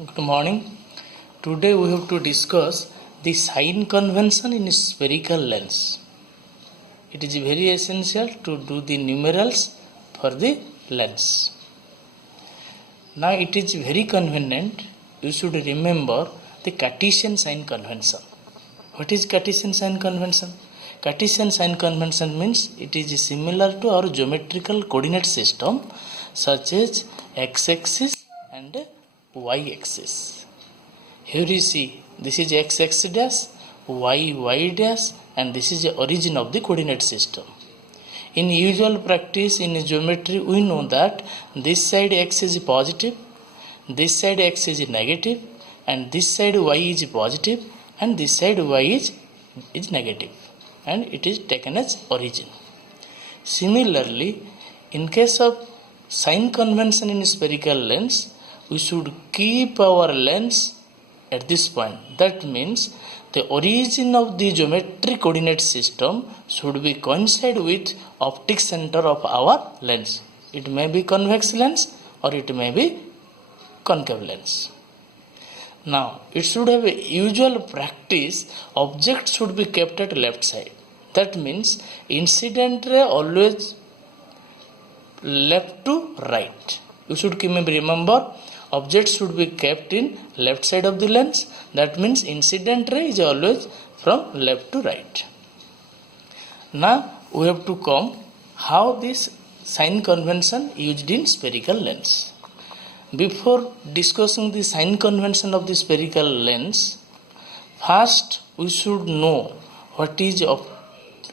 Good morning. Today we have to discuss the sign convention in spherical lens. It is very essential to do the numerals for the lens. Now it is very convenient. You should remember the Cartesian sign convention. What is Cartesian sign convention? Cartesian sign convention means it is similar to our geometrical coordinate system such as x-axis and y-axis. Here you see this is x dash, y dash, and this is the origin of the coordinate system. In usual practice in geometry we know that this side x is positive, this side x is negative, and this side y is positive, and this side y is negative, and it is taken as origin. Similarly, in case of sign convention in spherical lens, we should keep our lens at this point. That means the origin of the geometric coordinate system should be coincide with optic center of our lens. It may be convex lens or it may be concave lens. Now, it should have a usual practice, object should be kept at left side. That means incident ray always left to right. You should remember object should be kept in left side of the lens. That means incident ray is always from left to right. Now we have to come how this sign convention used in spherical lens. Before discussing the sign convention of the spherical lens, first we should know what is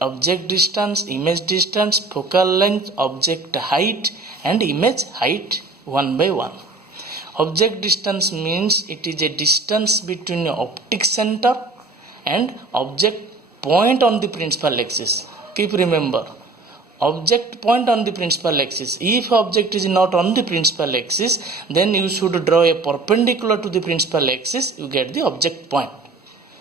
object distance, image distance, focal length, object height, and image height one by one. Object distance means it is a distance between optic center and object point on the principal axis. Keep remember, object point on the principal axis. If object is not on the principal axis, then you should draw a perpendicular to the principal axis, you get the object point.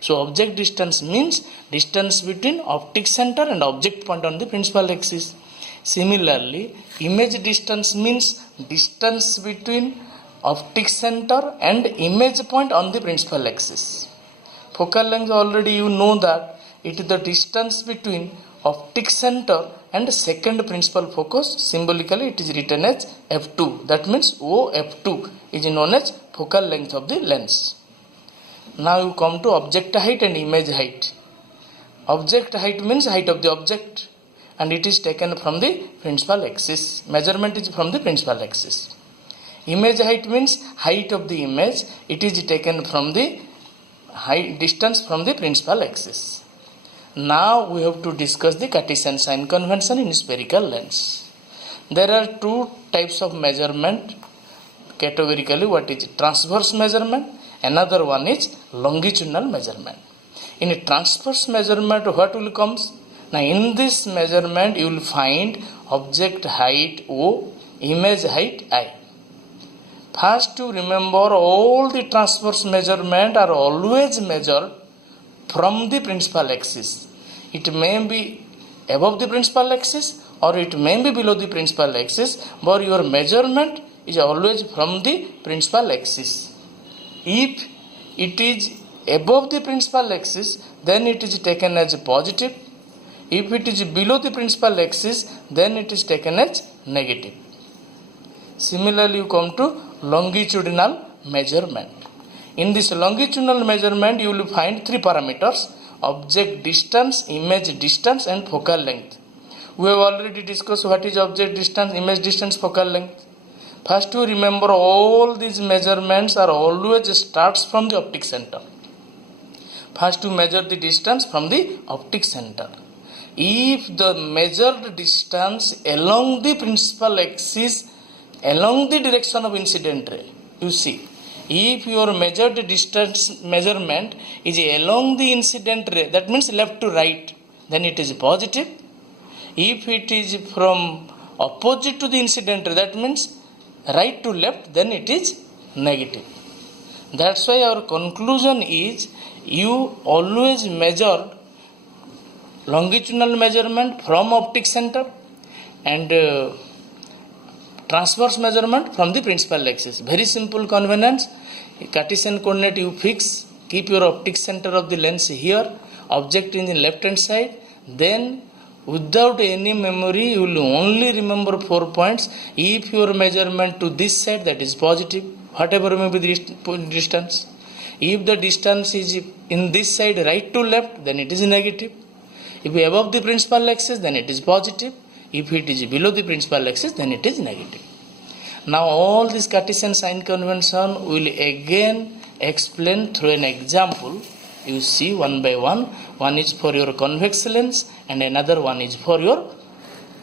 So object distance means distance between optic center and object point on the principal axis. Similarly, image distance means distance between optic center and image point on the principal axis. Focal length already you know that it is the distance between optic center and second principal focus. Symbolically it is written as f2. That means OF2 is known as focal length of the lens. Now you come to object height and image height. Object height means height of the object, and it is taken from the principal axis. Measurement is from the principal axis. Image height means height of the image. It is taken from the distance from the principal axis. Now we have to discuss the Cartesian sign convention in spherical lens. There are two types of measurement categorically. What is transverse measurement? Another one is longitudinal measurement. In a transverse measurement, what will comes? Now in this measurement you will find object height O, image height I. First to remember, all the transverse measurement are always measured from the principal axis. It may be above the principal axis or it may be below the principal axis, but your measurement is always from the principal axis. If it is above the principal axis, then it is taken as positive. If it is below the principal axis, then it is taken as negative. Similarly, you come to longitudinal measurement. In this longitudinal measurement, you will find three parameters: object distance, image distance, and focal length. We have already discussed what is object distance, image distance, focal length. First, to remember, all these measurements are always starts from the optic center. First, to measure the distance from the optic center. If the measured distance along the principal axis, along the direction of incident ray, you see, if your measured distance measurement is along the incident ray, that means left to right, then it is positive. If it is from opposite to the incident ray, that means right to left, then it is negative. That's why our conclusion is you always measure longitudinal measurement from optic center and transverse measurement from the principal axis. Very simple convenience. Cartesian coordinate you fix, keep your optic center of the lens here, object in the left hand side, then without any memory you will only remember 4 points. If your measurement to this side, that is positive, whatever may be the distance. If the distance is in this side right to left, then it is negative. If above the principal axis, then it is positive. If it is below the principal axis, then it is negative. Now all this Cartesian sign convention will again explain through an example. You see one by one. One is for your convex lens and another one is for your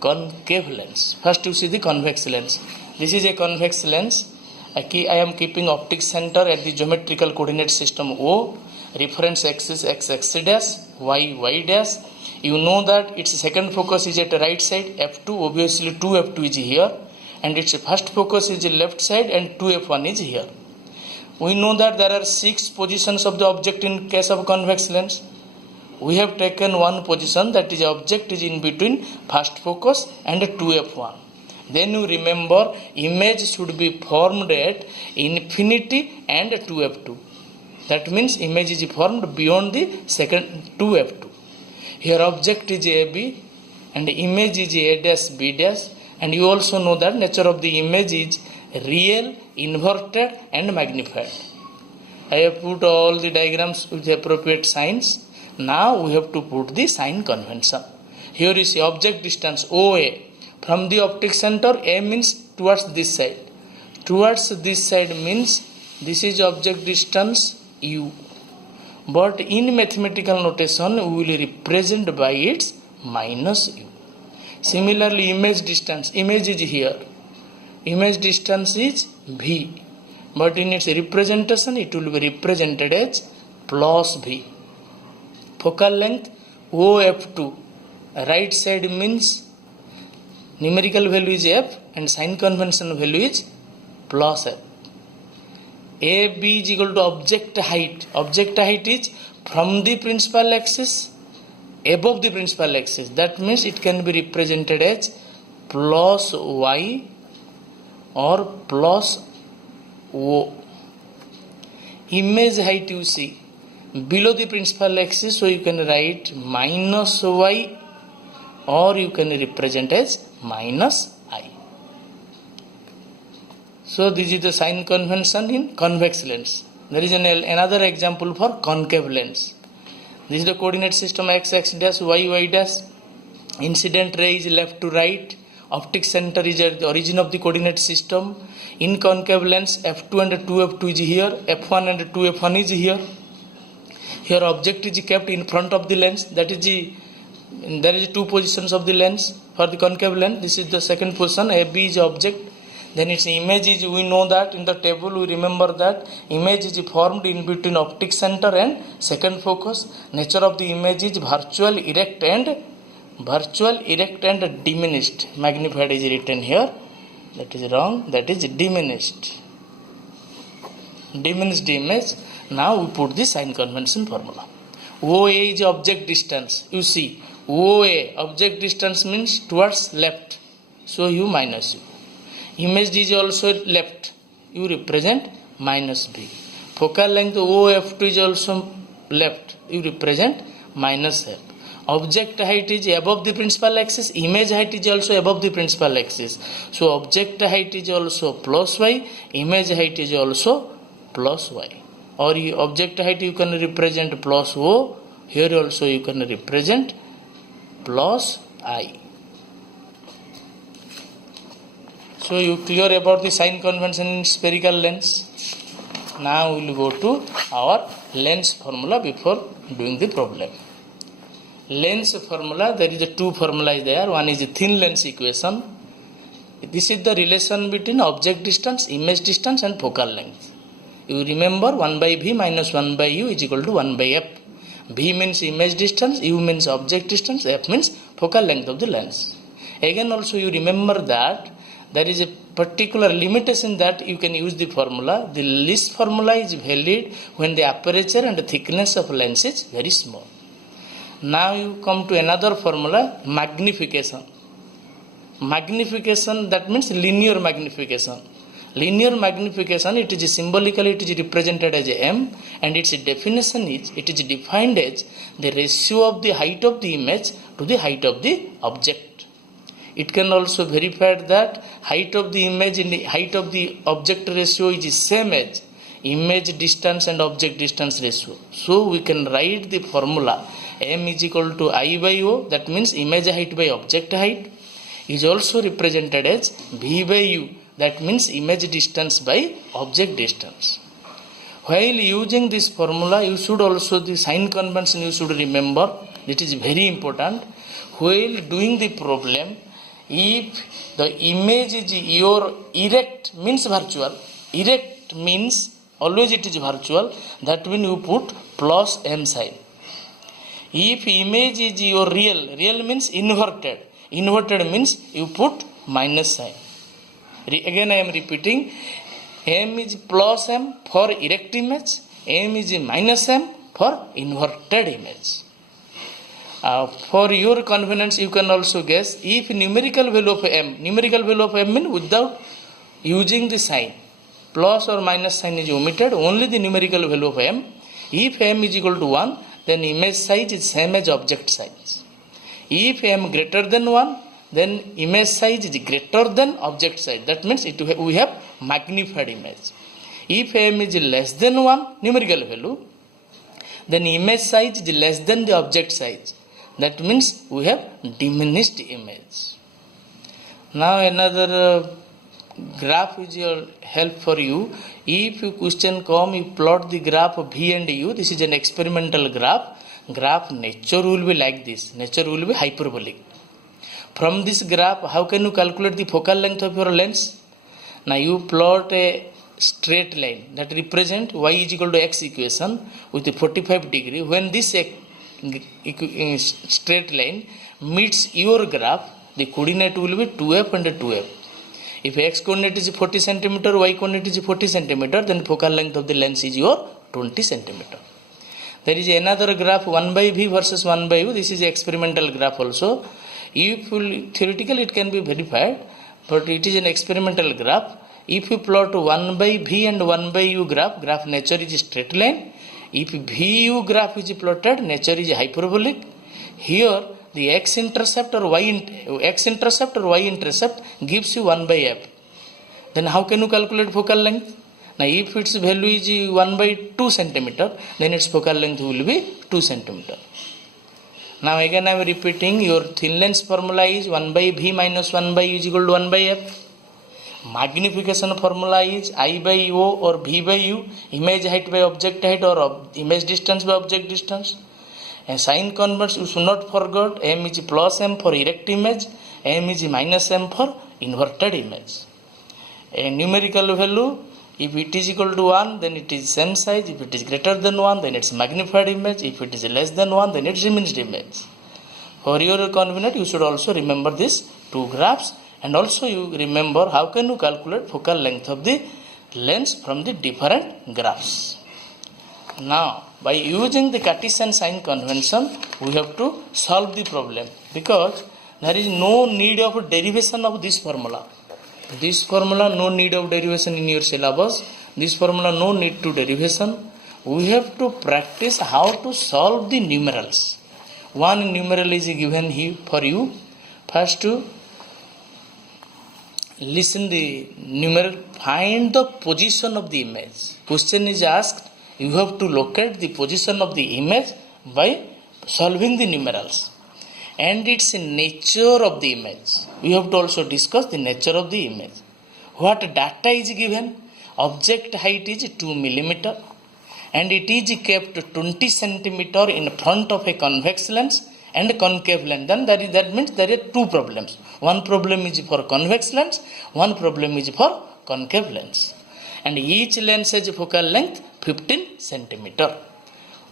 concave lens. First you see the convex lens. This is a convex lens. I am keeping optic center at the geometrical coordinate system O, reference axis x dash, y dash. You know that its second focus is at the right side, f2, obviously 2f2 is here, and its first focus is the left side and 2f1 is here. We know that there are 6 positions of the object in case of convex lens. We have taken one position, that is object is in between first focus and 2f1. Then you remember image should be formed at infinity and 2f2. That means image is formed beyond the second 2f2. Here object is AB and image is A dash B dash, and you also know that nature of the image is real, inverted and magnified. I have put all the diagrams with the appropriate signs. Now we have to put the sign convention. Here is the object distance OA. From the optic center, A means towards this side. Towards this side means this is object distance U. But in mathematical notation, we will represent by its minus U. Similarly, image distance. Image is here. Image distance is V. But in its representation, it will be represented as plus V. Focal length OF2. Right side means numerical value is F and sign convention value is plus F. AB is equal to object height. Object height is from the principal axis above the principal axis. That means it can be represented as plus Y or plus O. Image height you see below the principal axis, so you can write minus Y or you can represent as minus I. So this is the sign convention in convex lens. There is another example for concave lens. This is the coordinate system x dash, y dash. Incident ray is left to right. Optic center is at the origin of the coordinate system. In concave lens, f2 and 2f2 is here. f1 and 2f1 is here. Here object is kept in front of the lens. That is there is 2 positions of the lens for the concave lens. This is the second position. AB is object. Then its image is, we know that in the table we remember that image is formed in between optic center and second focus. Nature of the image is virtual, erect and diminished. Magnified is written here. That is wrong. That is diminished. Diminished image. Now we put the sign convention formula. OA is object distance. You see, OA object distance means towards left. So you minus U. Image is also left. You represent minus B. Focal length OF2 is also left. You represent minus F. Object height is above the principal axis. Image height is also above the principal axis. So object height is also plus Y. Image height is also plus Y. Or object height you can represent plus O. Here also you can represent plus I. So you clear about the sign convention in spherical lens. Now we will go to our lens formula before doing the problem. Lens formula, there is a 2 formulas there. One is the thin lens equation. This is the relation between object distance, image distance and focal length. You remember 1 by V minus 1 by U is equal to 1 by F. V means image distance, U means object distance, F means focal length of the lens. Again also you remember that there is a particular limitation that you can use the formula. The least formula is valid when the aperture and the thickness of lens is very small. Now you come to another formula, magnification. magnification, that means linear magnification. Linear magnification, it is symbolically it is represented as m, and its definition is it is defined as the ratio of the height of the image to the height of the object. It can also verify that height of the image and the height of the object ratio is same as image distance and object distance ratio. So we can write the formula m is equal to I by O, that means image height by object height, is also represented as v by u, that means image distance by object distance. While using this formula, you should also the sign convention you should remember. It is very important. While doing the problem, if the image is your erect means virtual, erect means always it is virtual, that means you put plus m sign. If image is your real, real means inverted, inverted means you put minus sign. Again I am repeating, m is plus m for erect image, m is minus m for inverted image. For your convenience, you can also guess if numerical value of m means without using the sign, plus or minus sign is omitted, only the numerical value of m. If m is equal to 1, then image size is same as object size. If m greater than 1, then image size is greater than object size. That means we have magnified image. If m is less than 1 numerical value, then image size is less than the object size. That means we have diminished image. Now another graph is your help for you. If you question come, you plot the graph of v and u. This is an experimental graph. Graph nature will be like this. Nature will be hyperbolic. From this graph, how can you calculate the focal length of your lens? Now you plot a straight line that represent y is equal to x equation with a 45 degree. When this straight line meets your graph, the coordinate will be 2f and 2f. If x coordinate is 40 cm, y coordinate is 40 cm, then focal length of the lens is your 20 cm. There is another graph 1 by v versus 1 by u. This is experimental graph also. If theoretically it can be verified, but it is an experimental graph. If you plot 1 by v and 1 by u graph nature is a straight line. If vu graph is plotted, nature is hyperbolic. Here the x-intercept or y-intercept gives you 1 by f. Then how can you calculate focal length? Now if its value is 1 by 2 cm, then its focal length will be 2 cm. Now again I am repeating, your thin lens formula is 1 by v minus 1 by u is equal to 1 by f. Magnification formula is I by O or V by U, image height by object height or image distance by object distance. And sign converts, you should not forget, m is plus m for erect image, m is minus m for inverted image. A numerical value, if it is equal to 1, then it is same size. If it is greater than 1, then it's magnified image. If it is less than 1, then it's diminished image. For your convenience, you should also remember these two graphs. And also you remember how can you calculate focal length of the lens from the different graphs. Now, by using the Cartesian sign convention, we have to solve the problem because there is no need of derivation of this formula. This formula, no need of derivation in your syllabus. This formula, no need to derivation. We have to practice how to solve the numerals. One numeral is given here for you. First to listen the numeral, find the position of the image. Question is asked, you have to locate the position of the image by solving the numerals. And its nature of the image. We have to also discuss the nature of the image. What data is given? Object height is 2 mm and it is kept 20 cm in front of a convex lens and concave lens. Then that means there are two problems. One problem is for convex lens, one problem is for concave lens. And each lens has a focal length 15 cm.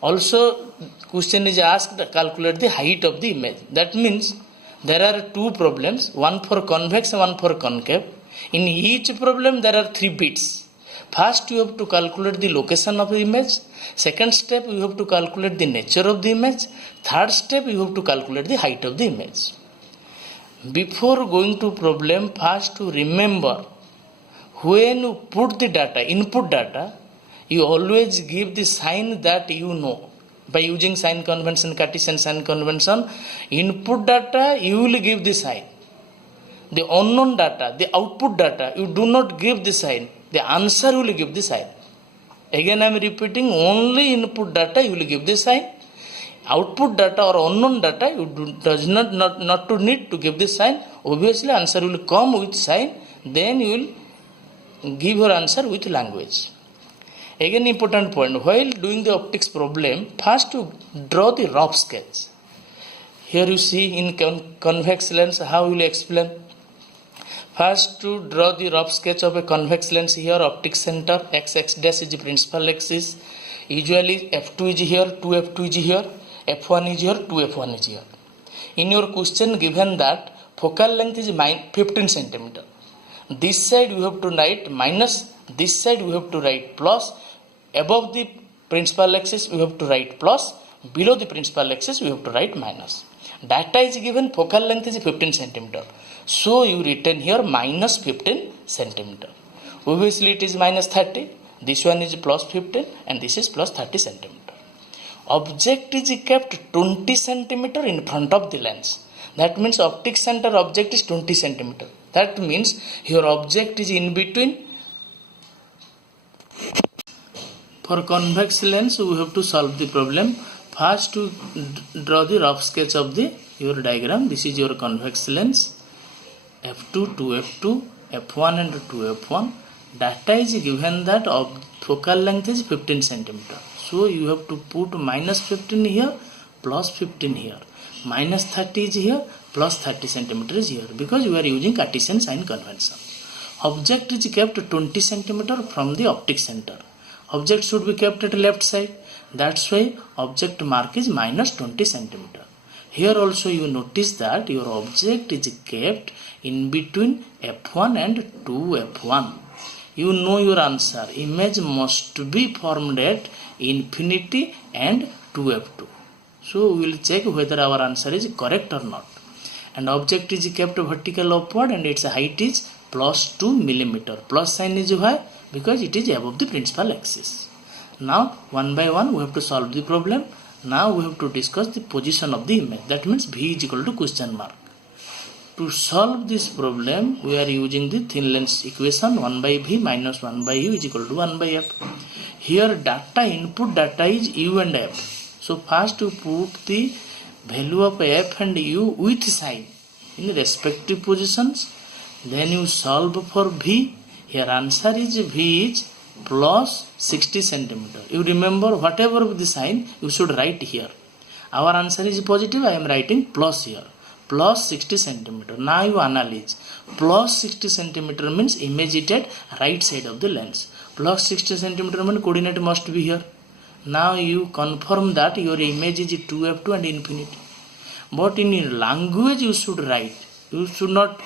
Also, question is asked to calculate the height of the image. That means there are two problems, one for convex and one for concave. In each problem there are 3 bits. First you have to calculate the location of the image. Second step you have to calculate the nature of the image. Third step you have to calculate the height of the image. Before going to problem, first to remember when you put the data, input data, you always give the sign that you know. By using sign convention, Cartesian sign convention, input data you will give the sign. The unknown data, the output data, you do not give the sign. The answer will give the sign. Again I am repeating, only input data you will give the sign. Output data or unknown data you does not to need to give the sign. Obviously answer will come with sign, then you will give your answer with language. Again important point, while doing the optics problem, first to draw the rough sketch. Here you see in convex lens, how will you explain? First to draw the rough sketch of a convex lens. Here optic center, x dash is the principal axis. Usually f2 is here, 2f2 is here, f1 is here, 2f1 is here. In your question given that focal length is 15 centimeter. This side you have to write minus, this side you have to write plus. Above the principal axis you have to write plus, below the principal axis you have to write minus. Data is given, focal length is 15 centimeter. So you written here minus 15 centimeter. Obviously it is minus 30. This one is plus 15 and this is plus 30 centimeter. Object is kept 20 centimeter in front of the lens. That means optic center object is 20 centimeter. That means your object is in between. For convex lens, we have to solve the problem. First to draw the rough sketch of your diagram. This is your convex lens. F2, 2f2, f1 and 2f1. Data is given that focal length is 15 centimeter. So you have to put minus 15 here, plus 15 here. Minus 30 is here, plus 30 centimeter is here, because you are using Cartesian sign convention. Object is kept 20 centimeter from the optic center. Object should be kept at left side. That's why object mark is minus 20 centimeter. Here also you notice that your object is kept in between f1 and 2f1. You know your answer. Image must be formed at infinity and 2f2. So we will check whether our answer is correct or not. And object is kept vertical upward and its height is plus 2 millimeter. Plus sign is why? Because it is above the principal axis. Now one by one we have to solve the problem. Now we have to discuss the position of the image. That means V is equal to question mark. To solve this problem, we are using the thin lens equation. 1 by V minus 1 by U is equal to 1 by F. Here data, input data is U and F. So first you put the value of F and U with sign in respective positions. Then you solve for V. Here answer is V is plus 60 centimeter. You remember whatever the sign you should write here. Our answer is positive. I am writing plus here. Plus 60 centimeter. Now you analyze. Plus 60 centimeter means image it at right side of the lens. Plus 60 centimeter means coordinate must be here. Now you confirm that your image is 2f2 and infinity. But in your language you should write. You should not.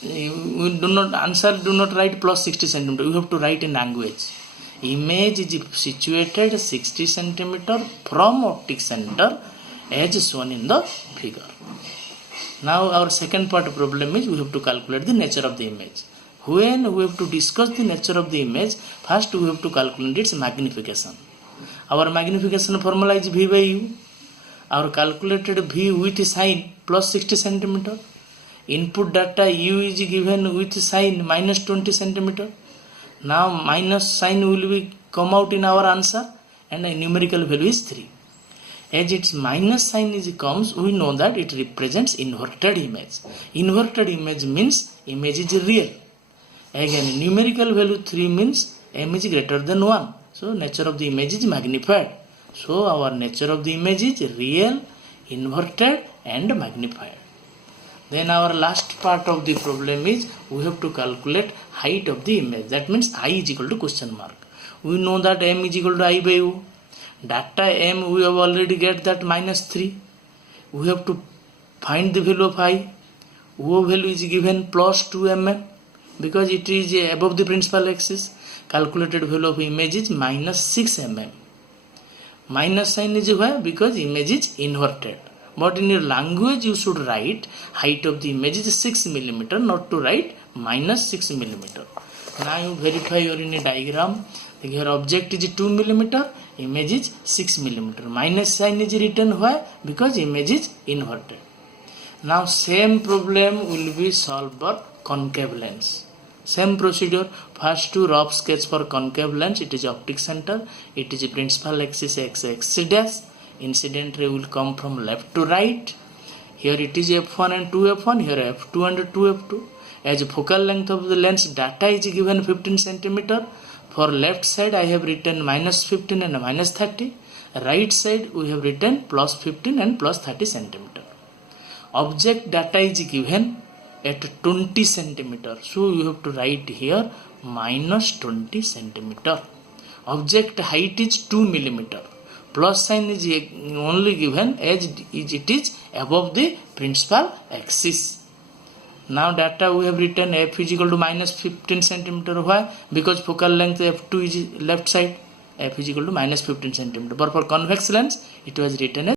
You do not write plus 60 centimeter. You have to write in language. Image is situated 60 centimeter from optic center as shown in the figure. Now our second part problem is we have to calculate the nature of the image. When we have to discuss the nature of the image, first we have to calculate its magnification. Our magnification formula is V by U. Our calculated V with sign plus 60 centimeter. Input data U is given with sign minus 20 centimeter. Now minus sign will be come out in our answer and a numerical value is 3. As its minus sign is comes, we know that it represents inverted image. Inverted image means image is real. Again numerical value 3 means m is greater than 1. So nature of the image is magnified. So our nature of the image is real, inverted and magnified. Then our last part of the problem is we have to calculate height of the image. That means I is equal to question mark. We know that m is equal to I by U. Data m we have already get that minus 3. We have to find the value of I. O value is given plus 2 mm because it is above the principal axis. Calculated value of image is minus 6 mm. Minus sign is why? Because image is inverted. but in your language you should write height of the image is 6 millimeter, not to write minus 6 millimeter. Now you verify your in a diagram. Your object is 2 millimeter, image is 6 millimeter. Minus sign is written why? Because image is inverted. Now same problem will be solved for concave lens. Same procedure. First to rough sketch for concave lens. It is optic center. It is principal axis x dash. Incident ray will come from left to right. Here it is f1 and 2f1. Here f2 and 2f2. As focal length of the lens data is given 15 centimeter. For left side I have written minus 15 and minus 30. Right side we have written plus 15 and plus 30 centimeter. Object data is given at 20 centimeter. So you have to write here minus 20 centimeter. Object height is 2 millimeter. Plus sign is only given as it is above the principal axis. Now data we have written f is equal to minus 15 centimeter. Why? Because focal length f2 is left side. F is equal to minus 15 centimeter. But for convex lens it was written as